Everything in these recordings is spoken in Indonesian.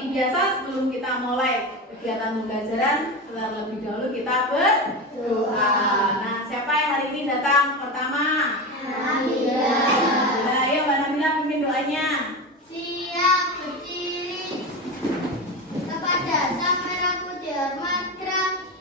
seperti biasa sebelum kita mulai kegiatan pembelajaran, terlebih dahulu kita berdoa. Nah, siapa yang hari ini datang pertama? Nabila. Nah, ayo Mbak Nabila pimpin doanya. Siap berdiri kepada Sang Merah Putih hormat gerak.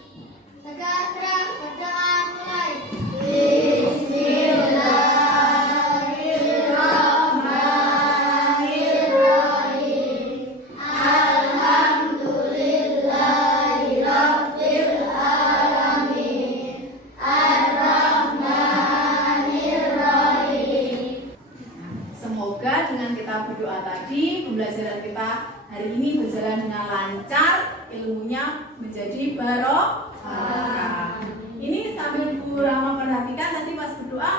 Tegak gerak berdoa mulai. Bismillahirrahmanirrahim. Alhamdulillahirabbil alamin. Ar-Rahmanirrahim. Semoga dengan kita berdoa tadi, pembelajaran kita hari ini berjalan dengan lancar, ilmunya menjadi barokah. Ini sambil Bu Rama perhatikan tadi pas berdoa,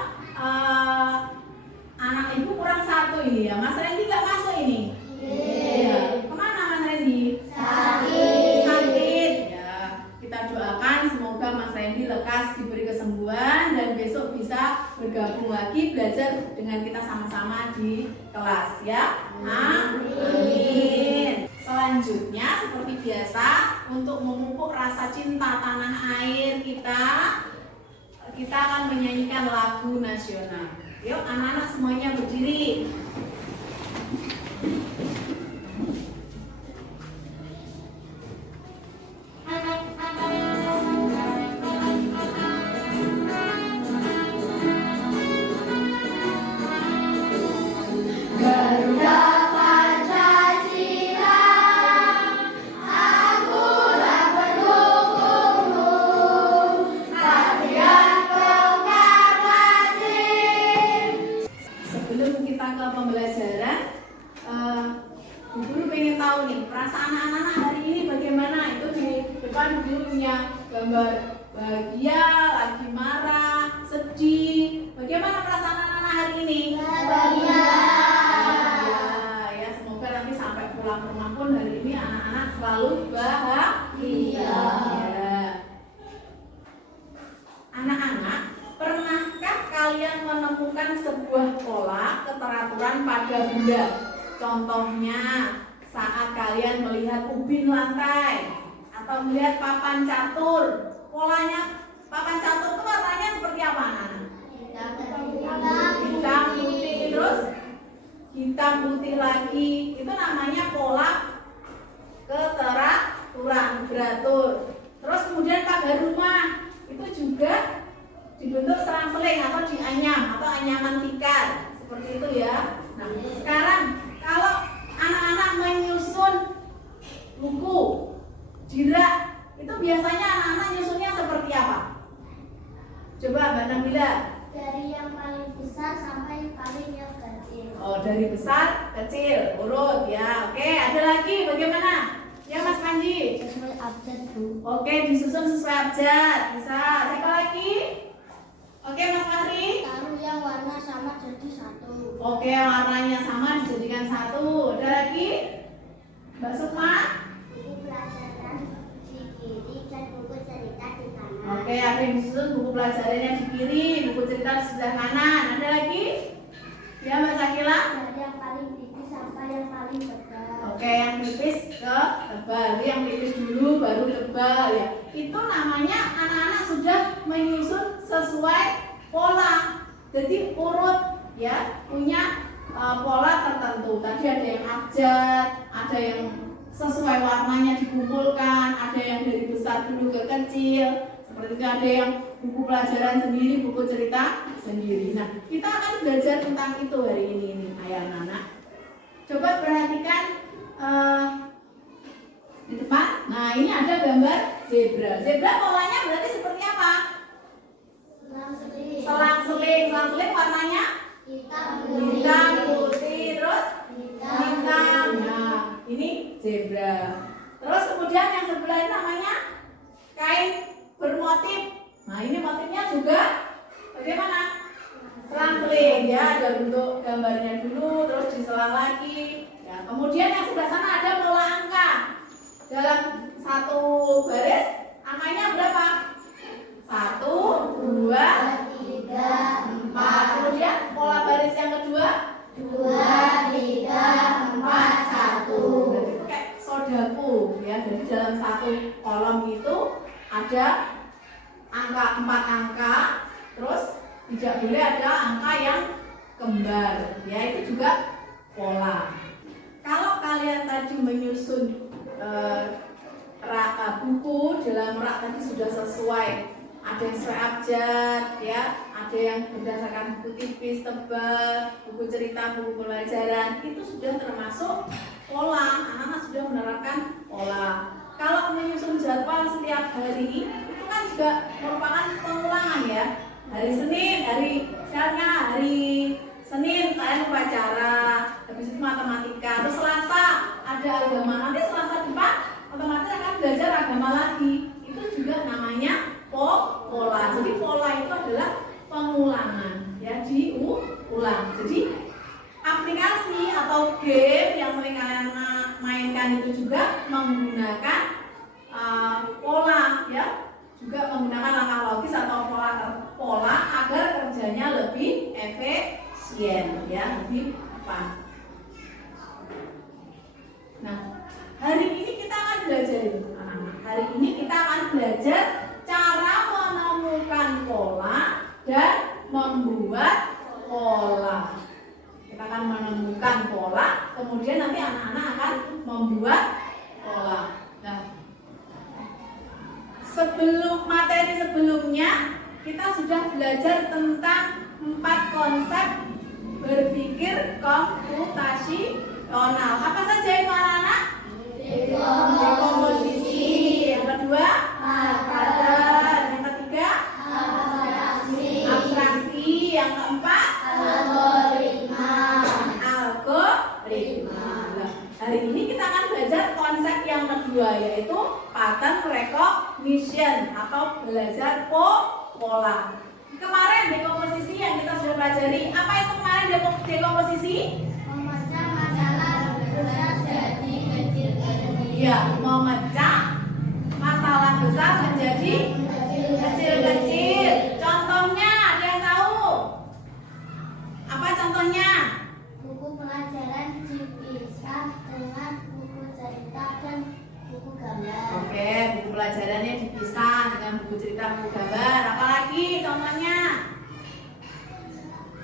anak ibu kurang satu ini ya. Mas Randy nggak masuk ini. Iya. Kemana Mas Randy? Sakit. Ya, kita doakan semoga Mas Randy lekas diberi kesembuhan dan besok bisa bergabung lagi belajar dengan kita sama-sama di kelas ya. Amin. Selanjutnya seperti biasa untuk memupuk rasa cinta tanah air kita akan menyanyikan lagu nasional. Yuk anak-anak semuanya berdiri. Garuda Pancasila, akulah pendukungmu, Patriot Proklamasi. Sebelum kita ke pembelajaran, Bu Guru pengen tahu nih perasaan anak-anak hari ini bagaimana. Itu di depan Bu Guru punya gambar bahagia, lagi marah, sedih. Bagaimana perasaan anak-anak hari ini? Bahagia. Ya, semoga nanti sampai pulang ke rumah pun hari ini anak-anak selalu bahagia. Ya. Anak-anak, pernahkah kalian menemukan sebuah pola keteraturan pada benda? Contohnya, saat kalian melihat ubin lantai atau melihat papan catur. Polanya papan catur itu warnanya seperti apa anak-anak? Hitam putih, terus hitam putih lagi. Itu namanya pola keteraturan, beratur. Terus kemudian pagar rumah itu juga dibentuk selang-seling atau dianyam atau anyaman tikar seperti itu ya. Nah, sekarang kalau anak-anak menyusun buku jirak itu biasanya anak-anak nyusunnya seperti apa? Coba Mbak Nabila. Dari yang paling besar sampai paling yang kecil. Oh, dari besar kecil urut ya. Oke, ada lagi bagaimana? Ya Mas Panji. Sesuai abjad, Bu. Oke, disusun sesuai abjad. Bisa. Siapa lagi? Oke, Mas Fahri. Taruh yang warna sama jadi satu. Oke, warnanya sama dijadikan satu. Ada lagi? Mbak Sukma. Buku pelajaran di kiri dan buku cerita di kanan. Oke, ada yang disusun buku pelajarannya di kiri, buku cerita di sebelah kanan. Ada lagi? Ya, Mbak Sakila. Dari yang paling tipis sampai yang paling tebal. Oke, yang tipis ke tebal. Jadi yang tipis dulu baru tebal ya. Itu namanya anak-anak sudah menyusun sesuai pola. Jadi urut ya, punya pola tertentu. Tadi ada yang abjad, ada yang sesuai warnanya dikumpulkan, ada yang dari besar dulu ke kecil. Seperti itu ada yang buku pelajaran sendiri, buku cerita sendiri. Nah, kita akan belajar tentang itu hari ini ayah anak. Coba perhatikan di depan. Nah, ini ada gambar zebra. Zebra polanya berarti seperti apa? Selang-seling. Selang-seling. Selang-seling warnanya Hitam hitam, putih, terus Hitam. hitam. Nah, ini zebra. Terus kemudian yang sebelah ini namanya kain bermotif. Nah, ini motifnya juga bagaimana? Selang-seling ya, ada bentuk gambarnya dulu, terus diselang lagi. Ya, kemudian yang sebelah sana ada pola angka. Dalam satu baris angkanya berapa? 1, 2, 3, 4. Kemudian pola baris yang kedua 2, 3, 4, 1. Berarti itu kayak ada angka 4 angka, terus tidak boleh ada angka yang kembar, ya itu juga pola. Kalau kalian tadi menyusun buku dalam rak tadi sudah sesuai, ada yang sesuai abjad, ya, ada yang berdasarkan buku tipis, tebal, buku cerita, buku pelajaran, itu sudah termasuk pola. Anak-anak sudah menerapkan pola. Kalau menyusun jadwal setiap hari itu kan juga merupakan pengulangan, ya. Hari Senin, hari Senin kalian upacara, habis itu matematika, terus Selasa ada agama, nanti Selasa depan otomatis akan belajar agama lagi. Itu juga namanya pola. Jadi pola itu adalah pengulangan, ya, diulang. Jadi aplikasi atau game yang sering kalian mainkan itu juga menggunakan pola, ya, juga menggunakan langkah logis atau pola agar kerjanya lebih efisien, ya, lebih cepat. Nah, hari ini kita akan belajar Hari ini kita akan belajar cara menemukan pola dan membuat pola. Kita akan menemukan pola, kemudian nanti anak-anak akan membuat pola. Nah, materi sebelumnya kita sudah belajar tentang 4 konsep berpikir komputasional. Apa saja itu anak-anak? Dekomposisi. Yang kedua, pattern. Yang ketiga, abstraksi. Yang keempat, algoritma. Nah, hari ini kita akan belajar konsep yang kedua, yaitu pattern recognition atau belajar pola. Kemarin dekomposisi yang kita sudah pelajari. Apa itu kemarin dekomposisi? Memecah masalah besar jadi kecil-kecil. Ya, memecah masalah besar menjadi kecil-kecil. Contohnya, ada yang tahu? Apa contohnya? Buku pelajaran dipisah dengan buku cerita dan buku gambar. Oke, buku pelajarannya dipisah dengan buku cerita, buku gambar. Apalagi contohnya?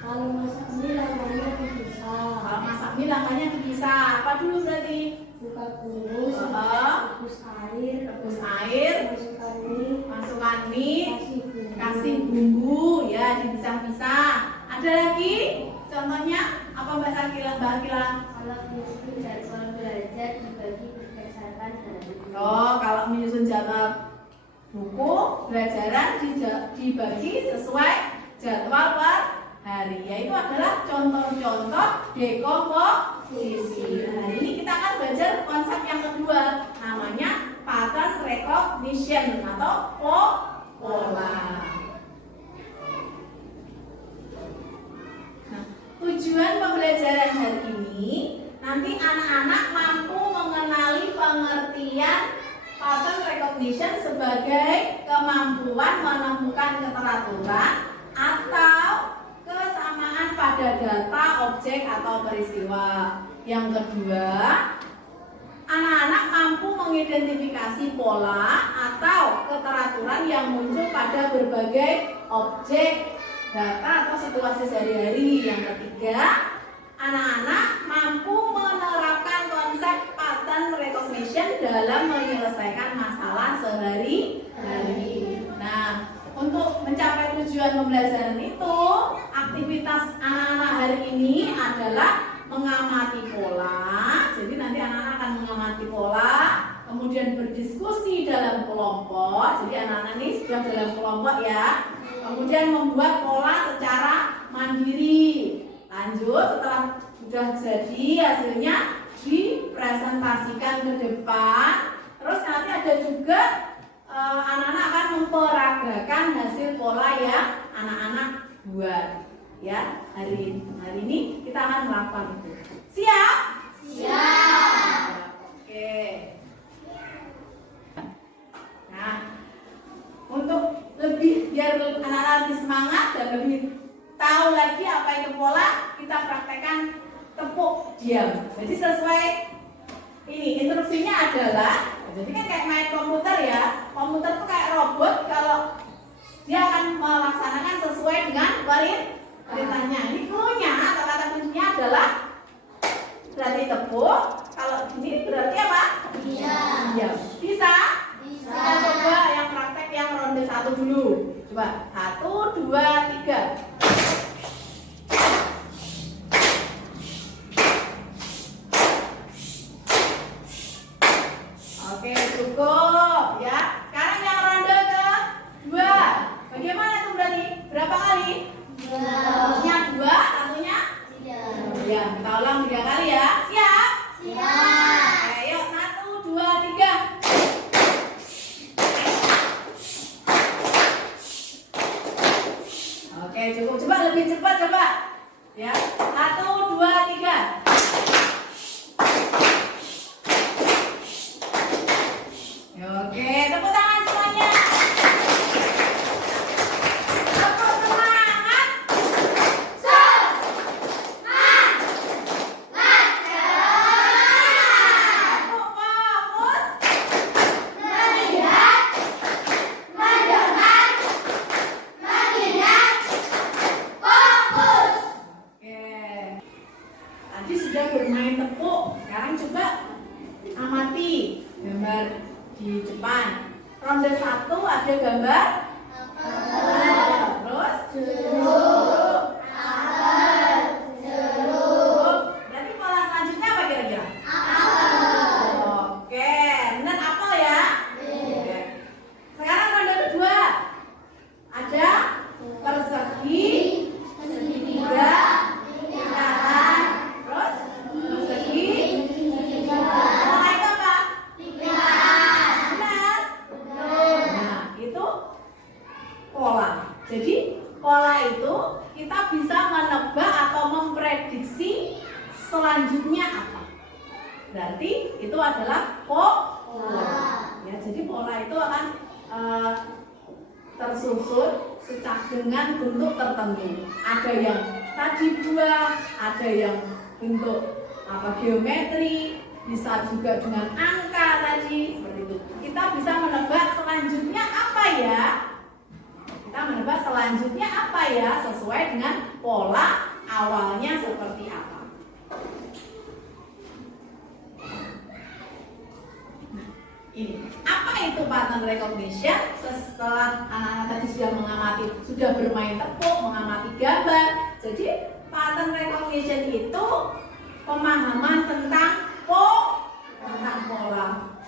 Kalau masak mie langkahnya dipisah. Kalau masak mie langkahnya dipisah. Apa dulu berarti? Buka bungkus, rebus air, Masukkan mie, kasih bumbu. kasih bumbu, ya, dipisah-pisah. Ada lagi? Contohnya apa Mbak Sakila? Kalau buku jadwal belajar dibagi berdasarkan hari. Oh, kalau menyusun jadwal buku pelajaran dibagi sesuai jadwal per hari. Yaitu adalah contoh-contoh dekomposisi. Nah, hari ini kita akan belajar konsep yang kedua, namanya pattern recognition atau pola. Nah, tujuan pembelajaran hari ini nanti anak-anak mampu mengenali pengertian pattern recognition sebagai kemampuan menemukan keteraturan atau kesamaan pada data, objek, atau peristiwa. Yang kedua, anak-anak mampu mengidentifikasi pola atau keteraturan yang muncul pada berbagai objek, data, atau situasi sehari-hari. Yang ketiga, anak-anak mampu menerapkan konsep pattern recognition dalam menyelesaikan masalah sehari-hari. Nah, untuk mencapai tujuan pembelajaran itu, aktivitas anak-anak hari ini adalah mengamati pola. Jadi nanti anak-anak akan mengamati pola, kemudian berdiskusi dalam kelompok. Jadi anak-anak ini sudah dalam kelompok, ya. Kemudian membuat pola secara mandiri. Lanjut, setelah sudah jadi hasilnya dipresentasikan ke depan. Terus nanti ada juga anak-anak akan memperagakan hasil pola yang anak-anak buat, ya. Hari ini kita akan melakukan itu. Siap? Siap. Oke. Nah, untuk biar anak-anak lebih semangat dan lebih tahu lagi apa itu pola, kita praktekkan tepuk diam. Jadi sesuai ini instruksinya adalah jadi kan kayak main komputer ya. Komputer tuh kayak robot, kalau dia akan melaksanakan sesuai dengan perintahnya. Ini clue-nya atau kata kuncinya adalah berarti tepuk. Kalau gini berarti apa? Iya. Iya. Bisa? Bisa. Kita coba yang praktek yang ronde 1 dulu. Coba 1, 2, 3. Oke, cukup ya. Sekarang yang ronde kedua. Bagaimana tuh berarti? Berapa kali? Satunya 2, satunya? 3. Ya, kita ulang 3 kali ya. Siap? Siap. Ayo, 1, 2, 3. Oke, cukup. Coba lebih cepat, coba. Ya, 1, 2, 3. Oke, tepuk tangan semuanya. Tepuk semangat. Tepuk fokus. Melihat, mendengar, mengingat, fokus. Oke. Tadi sudah bermain tepuk. Sekarang coba amati gambar di depan. Ronde 1 ada gambar terus jeruk. Berarti pola selanjutnya apa kira-kira? Oke, benar apel ya. Oke. Sekarang ronde kedua ada persegi, segitiga, lingkaran, terus persegi. Pola itu apa? Benar. Nah, itu pola. Jadi pola itu kita bisa menebak atau memprediksi selanjutnya apa. Berarti itu adalah pola. Ya, jadi pola itu akan tersusun dengan bentuk tertentu. Ada yang tadi buah, ada yang bentuk geometri, bisa juga dengan angka tadi, seperti itu. Kita bisa menebak selanjutnya apa ya? Kita menebak selanjutnya apa ya, sesuai dengan pola awalnya seperti apa. Ini apa itu pattern recognition? Setelah anak-anak tadi sudah mengamati, sudah bermain tepuk, mengamati gambar. Jadi pattern recognition itu pemahaman tentang pola.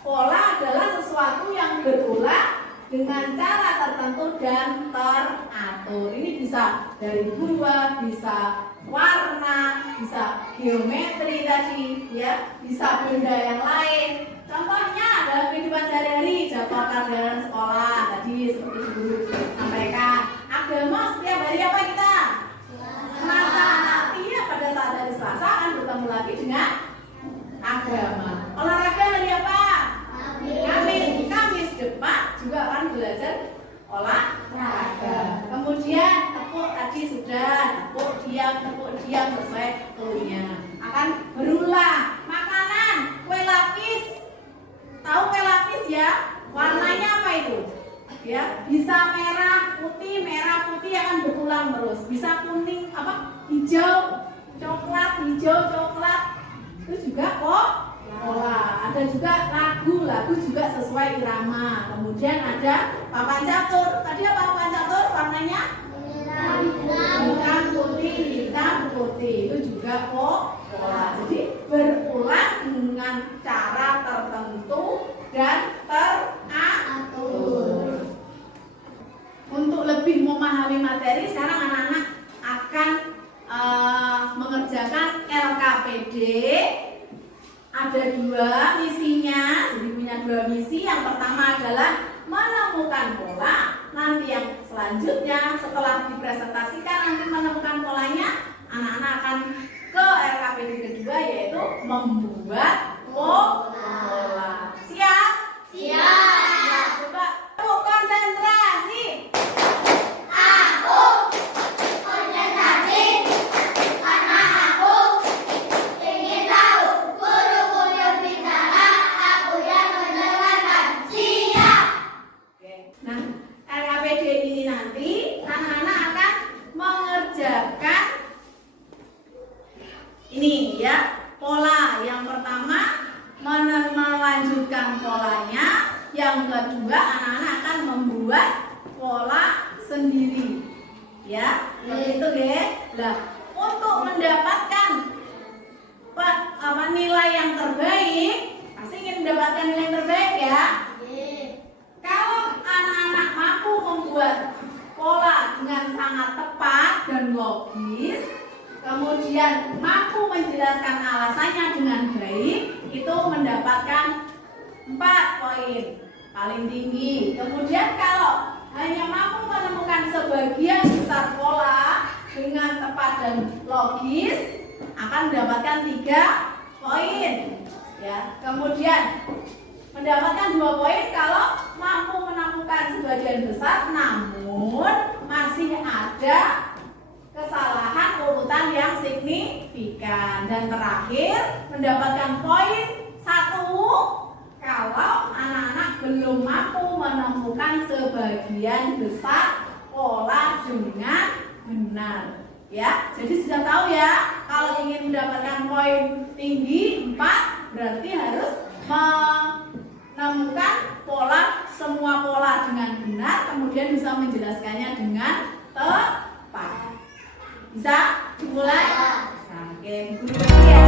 Pola adalah sesuatu yang berulang dengan cara tertentu dan teratur. Ini bisa dari buah, bisa warna, bisa geometri tadi, ya, bisa benda yang lain. Contohnya dalam kehidupan sehari-hari, jadwal pelajaran sekolah tadi seperti guru sampaikan. Agama setiap hari apa kita? Selasa. Artinya pada saat hari Selasa akan bertemu lagi dengan agama. Olahraga hari apa? Kamis depan juga akan belajar olahraga. Kemudian tepuk tadi sudah, tepuk diam sesuai clue-nya. Akan berulang. Makanan, kue lapis. Tahu kue lapis ya? Warnanya apa itu? Ya, bisa merah putih akan berulang terus. Bisa kuning hijau coklat. Itu juga pola. Ada juga lagu juga sesuai irama. Kemudian ada papan catur. Tadi apa papan catur? Warnanya hitam putih. Itu juga pola. Jadi berulang dengan cara tertentu dan teratur. Untuk lebih memahami materi, sekarang anak-anak akan mengerjakan LKPD. Ada 2 misinya, jadi punya 2 misi. Yang pertama adalah menemukan pola. Nanti yang selanjutnya setelah dipresentasikan nanti menemukan polanya, anak-anak akan ke LKPD kedua, yaitu membuat pola. Siap? Siap. Coba konsentrasi. Aku konsentrasi karena aku ingin tahu guru bicara, aku yang mendengar Yang kedua, anak-anak akan membuat pola sendiri. Ya, seperti itu ya. Nah, untuk mendapatkan nilai yang terbaik, pasti ingin mendapatkan nilai yang terbaik ya. Kalau anak-anak mampu membuat pola dengan sangat tepat dan logis, kemudian mampu menjelaskan alasannya dengan baik, itu mendapatkan 4 poin paling tinggi. Kemudian kalau hanya mampu menemukan sebagian besar pola dengan tepat dan logis, akan mendapatkan 3 poin. Ya, kemudian mendapatkan 2 poin kalau mampu menemukan sebagian besar, namun masih ada kesalahan urutan yang signifikan. Dan terakhir mendapatkan poin 1 kalau anak-anak belum mampu menemukan sebagian besar pola dengan benar. Ya, jadi sudah tahu ya, kalau ingin mendapatkan poin tinggi 4 berarti harus menemukan semua pola dengan benar, kemudian bisa menjelaskannya dengan tepat. Bisa dimulai? Oke, guru dulu ya.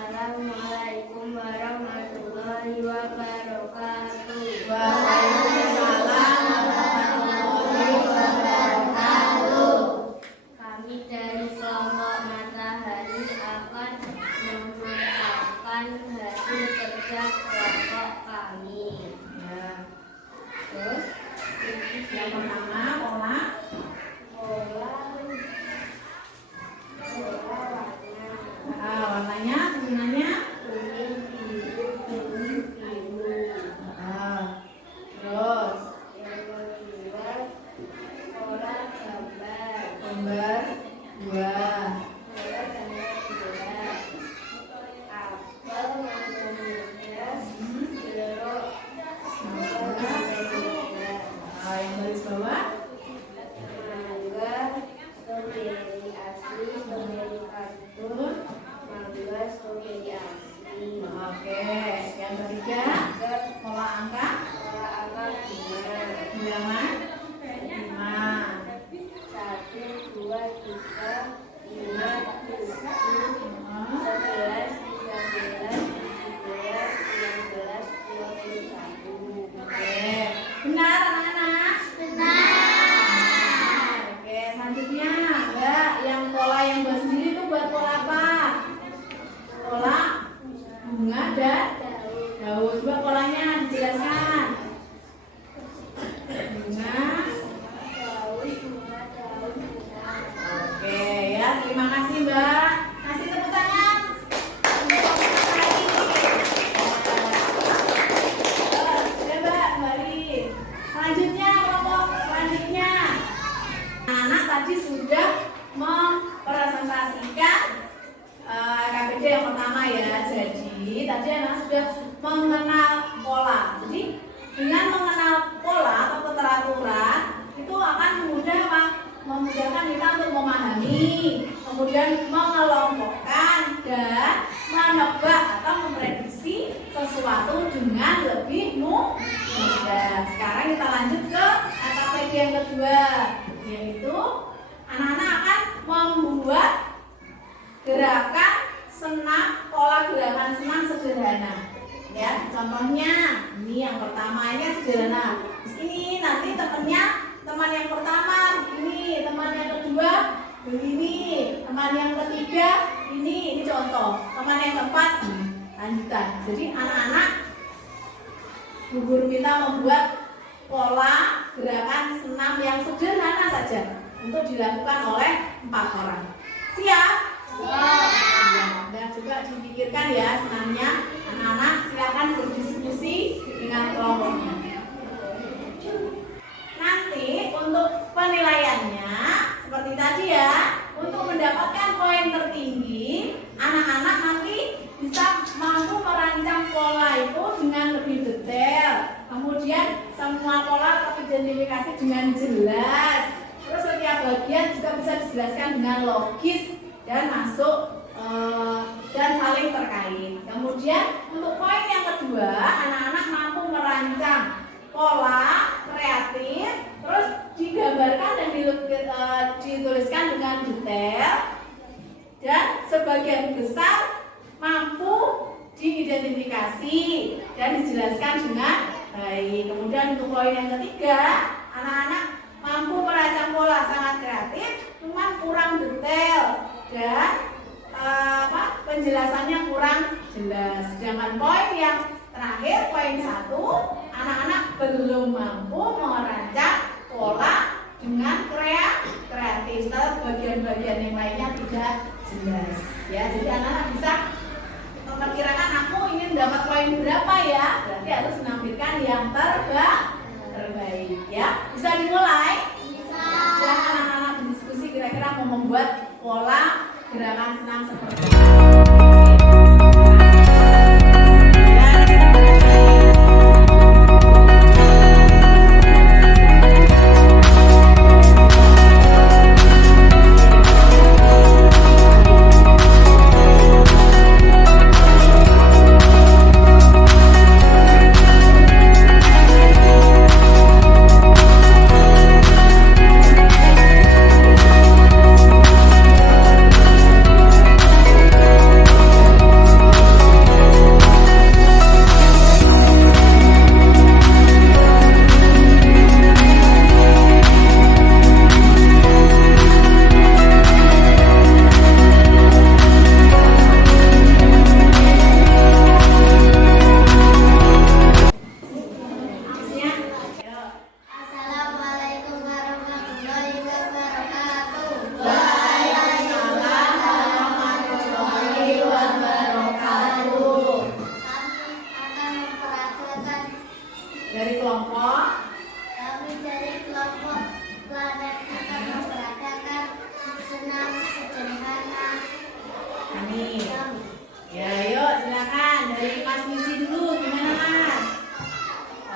Assalamualaikum warahmatullahi wabarakatuh. Waalaikumsalam warahmatullahi wabarakatuh. Kami dari kelompok Matahari akan memaparkan hasil kerja kelompok kami. Ya. Terus yang pertama pola warnanya sebenarnya kuning, biru, kuning, biru. terus Yang kedua pola gambar. gambar 2. Pola gambar 2. Apel, mangga muda, jeruk, mangga muda. Yang baris bawah Mangga, stroberi asli, stroberi kartun, mangga, stroberi asli. Oke, yang ketiga pola angka Pola angka 5. bilangan 5. 1, 2, 3, 5, 7, 11, 13, 17, 19, 21. Oke, benar anak-anak? Benar. Oke, selanjutnya Mbak, yang pola yang buat sendiri itu buat pola apa? Pola bunga dan daun. Coba polanya dijelaskan. Bunga. Oke ya, terima kasih Mbak. Kasih tepuk tangan. Ya Mbak, kembali. Selanjutnya kelompok selanjutnya. Anak tadi sudah mempresentasikan KPD yang pertama ya. Jadi tadi anak sudah mengenal pola. Jadi dengan mengenal pola atau keteraturan itu akan memudahkan kita untuk memahami, kemudian mengelompokkan dan menebak atau memprediksi sesuatu dengan lebih mudah. Sekarang kita lanjut ke AKTP yang kedua, yaitu anak-anak akan membuat gerakan senam, pola gerakan senam sederhana. Ya, contohnya ini yang pertama ini sederhana. Ini nanti teman yang pertama begini, teman yang kedua begini, teman yang ketiga ini contoh, teman yang keempat lanjutan. Jadi anak-anak, Bu Guru minta membuat pola gerakan senam yang sederhana saja untuk dilakukan oleh 4 orang. Siap? Dan juga dipikirkan ya senamnya. Anak-anak silakan berdiskusi dengan kelompoknya. Nanti untuk penilaiannya seperti tadi ya, untuk mendapatkan poin tertinggi, anak-anak nanti bisa mampu merancang pola itu dengan lebih detail. Kemudian semua pola teridentifikasi dengan jelas. Terus setiap bagian juga bisa dijelaskan dengan logis dan masuk dan saling terkait. Kemudian untuk poin yang kedua, anak-anak mampu merancang pola kreatif, terus digambarkan dan dituliskan dengan detail, dan sebagian besar mampu diidentifikasi dan dijelaskan dengan baik. Kemudian untuk poin yang ketiga, anak-anak mampu merancang pola sangat kreatif, cuman kurang detail dan penjelasannya kurang jelas. Sedangkan poin yang terakhir, poin 1, anak-anak belum mampu merancang pola dengan kreatif, bagian-bagian yang lainnya tidak jelas. Ya, jadi anak-anak bisa memperkirakan aku ingin dapat poin berapa ya. Berarti harus menampilkan yang terbaik ya. Bisa dimulai? Bisa. Silakan anak-anak berdiskusi kira-kira mau membuat pola gerakan senam seperti apa. Dari kelompok Kami dari kelompok planet akan memperagakan senam sederhana. Amin. Ya, yuk silakan dari Mas Misi dulu, gimana Mas?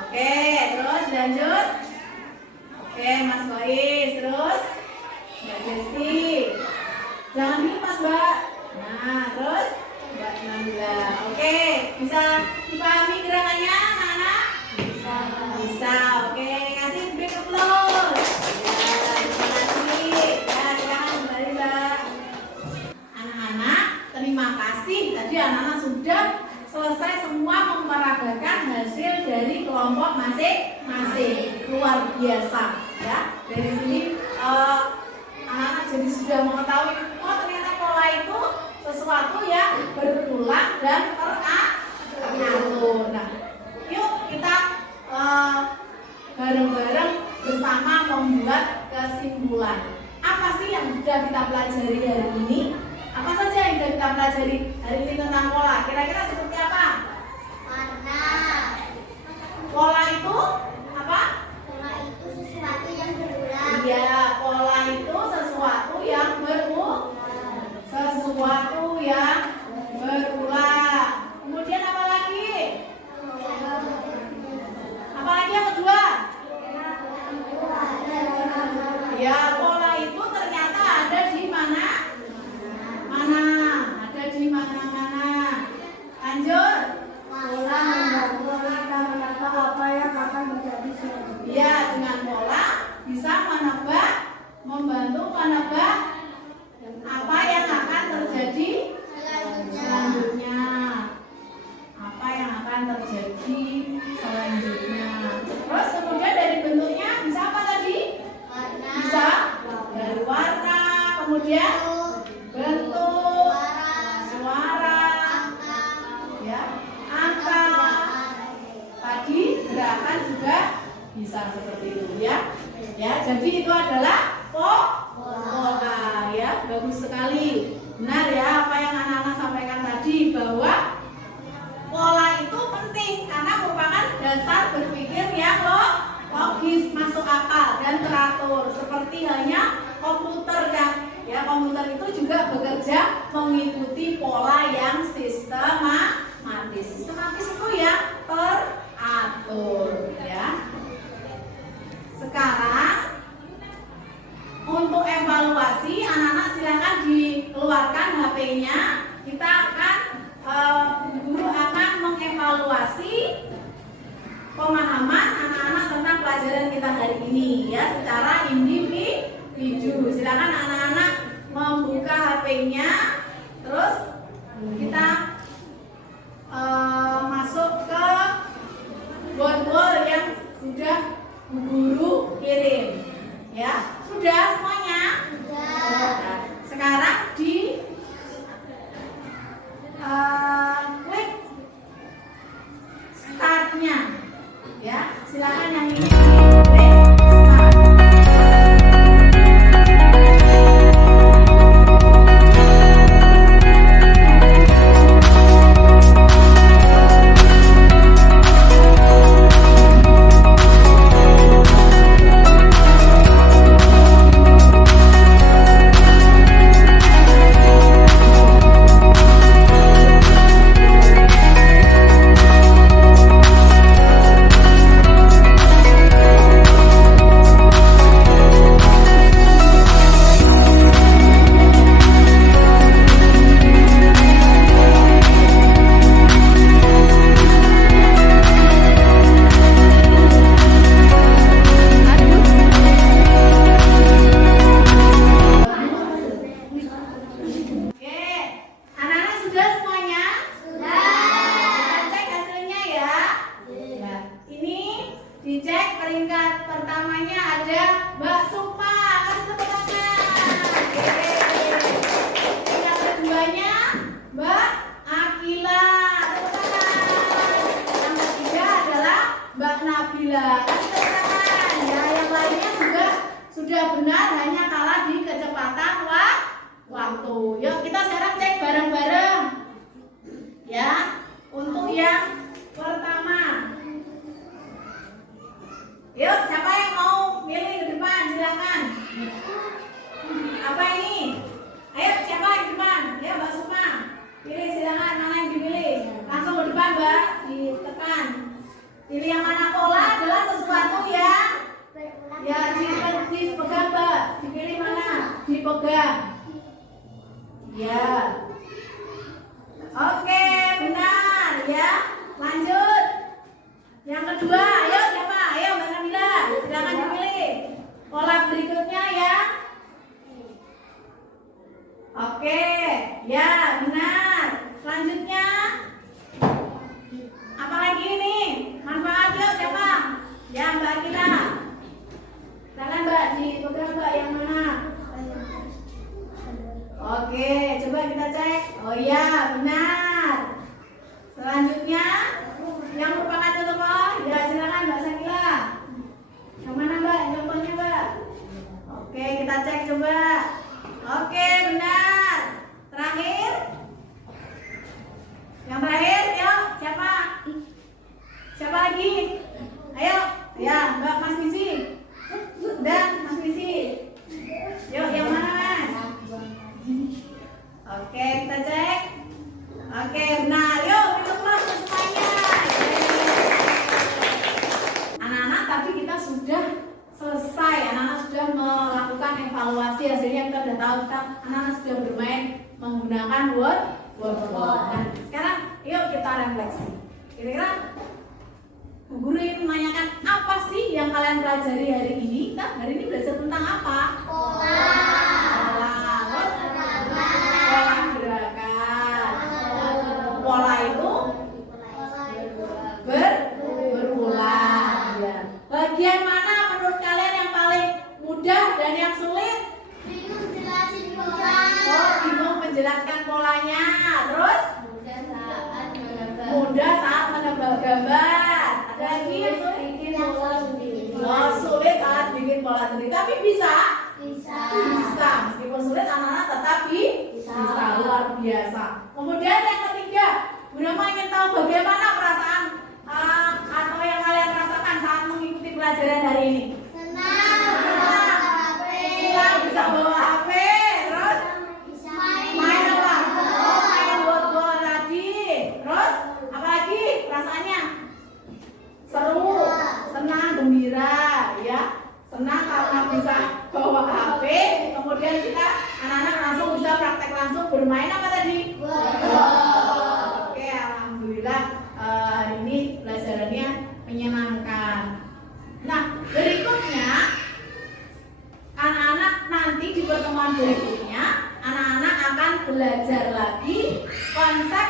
Oke, terus lanjut. Oke, Mas Bois, terus Mbak Desi. Jangan dulu Mas Mbak. Nah, terus Mbak Nanda. Oke, bisa dipahami gerakannya anak-anak? Bisa, oke, kasih big applause. Ya, terima kasih. Ya, silakan kembali Mbak. Anak-anak, terima kasih. Tadi anak-anak sudah selesai semua memperagakan hasil dari kelompok masing-masing. Luar biasa, ya. Dari sini anak-anak jadi sudah mengetahui, oh ternyata pola itu sesuatu yang berulang dan teratur. Nah, yuk kita bareng-bareng bersama membuat kesimpulan. Apa sih yang sudah kita pelajari hari ini? Apa saja yang sudah kita pelajari hari ini tentang pola? Kira-kira seperti apa? Warna. Pola itu apa? Pola itu sesuatu yang berulang. Iya, pola itu sesuatu yang berulang. Kemudian apa lagi? Apa lagi yang kedua? Ya, pola itu ternyata ada menebak apa yang akan terjadi selanjutnya. Apa yang akan terjadi selanjutnya. Terus kemudian dari bentuknya bisa apa tadi? Bisa dari warna, kemudian bentuk, suara, ya, angka. Tadi gerakan juga bisa seperti itu ya. Ya, jadi itu adalah pola ya. Bagus sekali. Benar ya apa yang anak-anak sampaikan tadi, bahwa pola itu penting karena merupakan dasar berpikir yang logis, masuk akal dan teratur. Seperti halnya komputer kan. Ya, komputer itu juga bekerja mengikuti pola yang sistematis. Sistematis itu ya teratur ya. Sekarang untuk evaluasi, anak-anak silakan dikeluarkan HP-nya. Kita akan guru akan mengevaluasi pemahaman anak-anak tentang pelajaran kita hari ini ya secara individu. Silakan anak-anak membuka HP-nya, terus kita masuk ke bol-bol yang sudah guru kirim. Ya, sudah semuanya? Sudah. Sekarang di klik startnya. Ya, silakan yang ini klik start. Dicek peringkat pertamanya ada Mbak Sukma, kasih tepuk tangan. Peringkat keduanya Mbak Akila, tepuk tangan. Yang ketiga adalah Mbak Nabila, kasih tepuk tangan. Ya, yang lainnya juga sudah benar, hanya kalah di kecepatan waktu. Yuk kita sekarang cek bareng-bareng. Ya, untuk yang pertama. Yuk, siapa yang mau milih ke depan? Silakan. Apa ini? Ayo, siapa yang di depan? Ya, Mbak Sukma. Pilih, silakan. Mana yang dipilih? Langsung ke depan, Mbak. Ditekan. Pilih yang mana. Pola adalah sesuatu yang ya dipegang, Mbak. Dipilih mana? Dipegang. Ya. Oke, benar ya. Lanjut. Yang kedua, ayo siapa? Ayo Mbak Nabila, silakan dipilih. Pola berikutnya ya. Oke, ya benar. Selanjutnya, apa lagi ini? Manfaat yuk siapa? Ya Mbak Akila. Silakan Mbak, dipegang Mbak yang mana? Oke, coba kita cek. Oh iya, benar. Selanjutnya, yang merupakan contoh, ya silakan Mbak Sakila. Yang mana Mbak? Contohnya Mbak. Oke, kita cek coba. Oke, benar. Terakhir. Yang terakhir, yuk siapa? Siapa lagi? Ayo, ya Mbak Mas Misi. Dan Mas Misi. Yuk, yang mana Mas? Oke, kita cek. Oke, benar. Yuk, kita kelas semuanya. Anak-anak, tadi kita sudah selesai. Anak-anak sudah melakukan evaluasi. Hasilnya kita sudah tahu, anak-anak sudah bermain menggunakan word. Nah, sekarang yuk kita refleksi. Kira-kira guru ini menanyakan apa sih yang kalian pelajari hari ini? Kita hari ini belajar tentang apa? Pola. tapi bisa Bisa. bisa, meskipun sulit anak-anak tetap bisa, luar biasa. Kemudian yang ketiga, Bunda Ma ingin tahu bagaimana perasaan atau yang kalian rasakan saat mengikuti pelajaran hari ini. Senang bisa bawa HP, terus main apa? Oh, main buat tadi. Terus apalagi perasaannya? Seru, senang, gembira, ya. Senang karena bisa bawa HP. Kemudian kita anak-anak langsung bisa praktek langsung bermain apa tadi? Oke, alhamdulillah hari ini pelajarannya menyenangkan. Nah, berikutnya anak-anak nanti di pertemuan berikutnya anak-anak akan belajar lagi konsep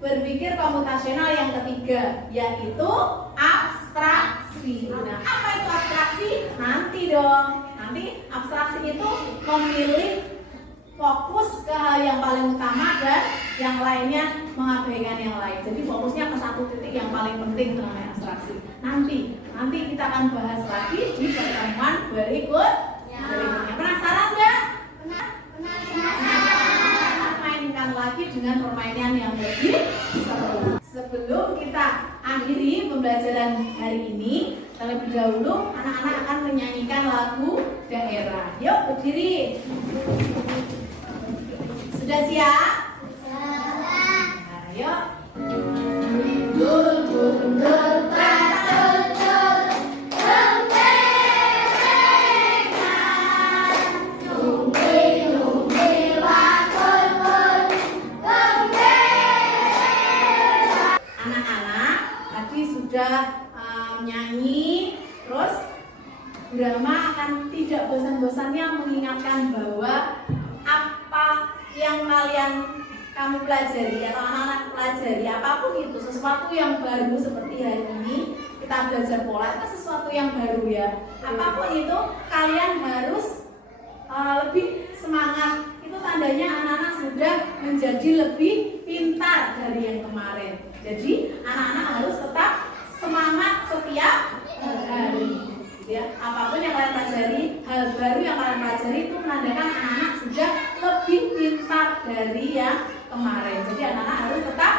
berpikir komputasional yang ketiga, yaitu abstraksi. Nah, apa itu abstraksi? Nanti dong. Nanti abstraksi itu memilih fokus ke hal yang paling utama dan yang lainnya mengabaikan yang lain. Jadi fokusnya ke satu titik yang paling penting mengenai abstraksi. Nanti kita akan bahas lagi di pertemuan berikutnya. Penasaran nggak? Mainkan lagi dengan permainan yang lebih seru. Sebelum kita akhiri pembelajaran hari ini, terlebih dahulu anak-anak akan menyanyikan lagu daerah. Yuk berdiri. Sudah siap? Ayo. Anak-anak tadi sudah nyanyi, terus Brahma akan tidak bosan-bosannya mengingatkan bahwa apa yang kamu pelajari atau anak-anak pelajari, apapun itu, sesuatu yang baru seperti hari ini kita belajar pola, itu sesuatu yang baru ya. Apapun itu kalian harus lebih semangat. Itu tandanya anak-anak sudah menjadi lebih pintar dari yang kemarin. Jadi anak-anak harus tetap semangat setiap hari. Ya, apapun yang kalian pelajari, hal baru yang kalian pelajari itu menandakan anak-anak sudah lebih pintar dari yang kemarin. Jadi anak-anak harus tetap